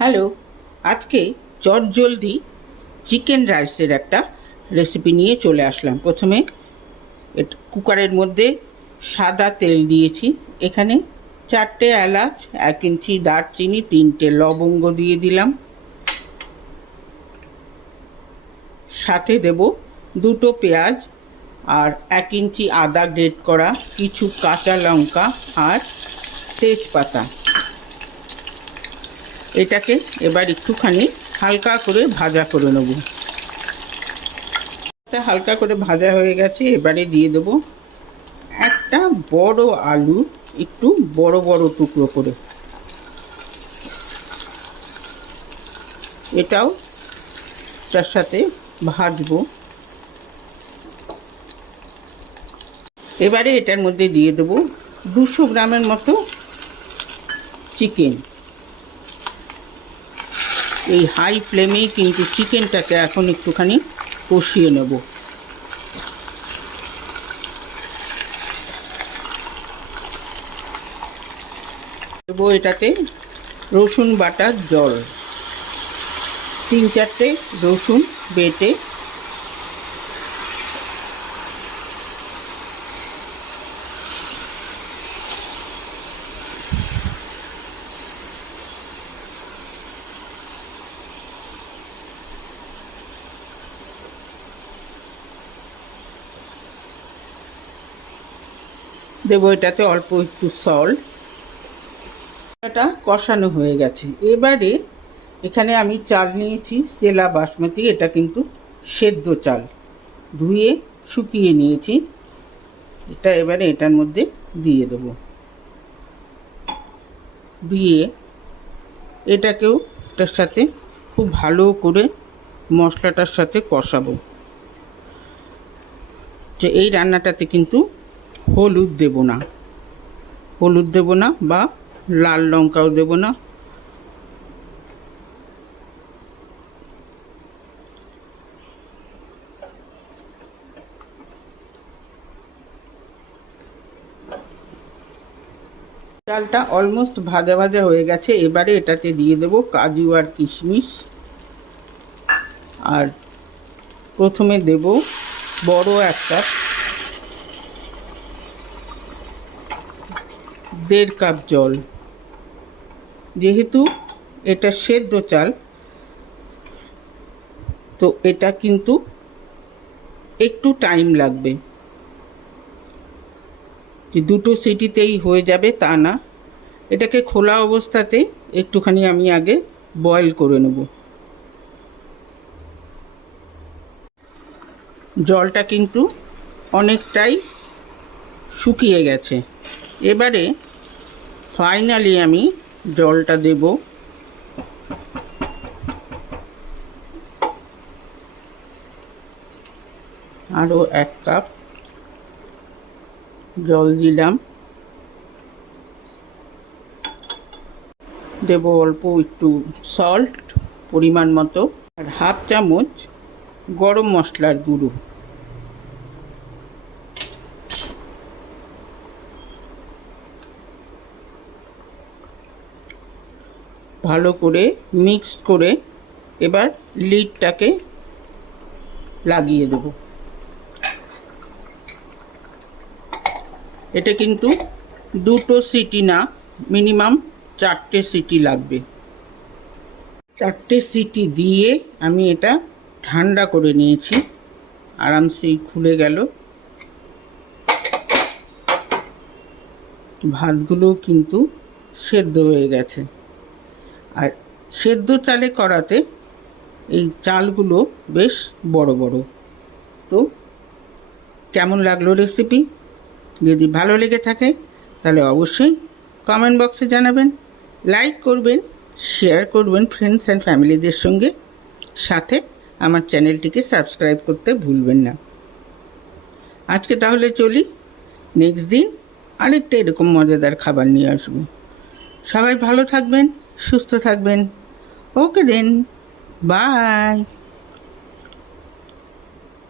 Hello, আজকে চটজলদি chicken রাইসের একটা রেসিপি নিয়ে চলে আসলাম। প্রথমে কুকারের মধ্যে সাদা তেল দিয়েছি। এখানে চারটে এলাচ, এক ইঞ্চি দারচিনি, তিনটে লবঙ্গ দিয়ে দিলাম। সাথে দেব দুটো পেঁয়াজ আর এক ইঞ্চি আদা গ্রেট করা কিছু কাঁচা লঙ্কা আর তেজপাতা। এটাকে এবার একটুখানি হালকা করে ভাজা করে নেব। হালকা করে ভাজা হয়ে গেছে, এবারে দিয়ে দেবো একটা বড় আলু, একটু বড় বড় টুকরো করে। এটাও তার সাথে ভাজবো। এবারে এটার মধ্যে দিয়ে দেবো দুশো গ্রামের মতো চিকেন। এই হাই ফ্লেমেই কিন্তু চিকেনটাকে এখন একটুখানি কষিয়ে নেব। দেবো এটাতে রসুন বাটার জল। তিন চারটে রসুন বেটে দেবো এটাতে অল্প একটু সল্ট এটা কষানো হয়ে গেছে। এবারে এখানে আমি চাল নিয়েছি সেলা বাসমতি, এটা কিন্তু সেদ্ধ চাল। ধুয়ে শুকিয়ে নিয়েছি। এটা এবারে এটার মধ্যে দিয়ে দেবো। দিয়ে এটাকেও এটার সাথে খুব ভালো করে মশলাটার সাথে কষাবো। যে এই রান্নাটাতে কিন্তু হলুদ দেব না। হলুদ দেব না বা লাল লঙ্কাও দেব না। চালটা অলমোস্ট ভাজা ভাজা হয়ে গেছে, এবারে এটাতে দিয়ে দেব কাজু আর কিশমিশ। আর প্রথমে দেব বড় একটা দেড় কাপ জল। যেহেতু এটা সেদ্ধ চাল, তো এটা কিন্তু একটু টাইম লাগবে। যে দুটো সিটিতেই হয়ে যাবে তা না। এটাকে খোলা অবস্থাতেই একটুখানি আমি আগে বয়েল করে নেব। জলটা কিন্তু অনেকটাই শুকিয়ে গেছে। এবারে ফাইনালি আমি জলটা দেব। আরও এক কাপ জল দিলাম। দেব অল্প একটু সল্ট পরিমাণ মতো। আর হাফ চামচ গরম মশলার গুঁড়ো। ভালো করে মিক্স করে এবার লিডটাকে লাগিয়ে দেব। এটা কিন্তু দুটো সিটি না মিনিমাম চারটে সিটি লাগবে। চারটে সিটি দিয়ে আমি এটা ঠান্ডা করে নিয়েছি, আরামসেই খুলে গেল। ভাতগুলোও কিন্তু সেদ্ধ হয়ে গেছে। আর সেদ্ধ চালে করাতে এই চালগুলো বেশ বড় বড়। তো কেমন লাগল রেসিপি যদি ভালো লেগে থাকে, তাহলে অবশ্যই কমেন্ট বক্সে জানাবেন লাইক করবেন শেয়ার করবেন ফ্রেন্ডস অ্যান্ড ফ্যামিলিদের সঙ্গে। সাথে আমার চ্যানেলটিকে সাবস্ক্রাইব করতে ভুলবেন না। আজকে তাহলে চলি নেক্সট দিন আরেকটা এরকম মজাদার খাবার নিয়ে আসব। সবাই ভালো থাকবেন সুস্থ থাকবেন। Okay then. বাই।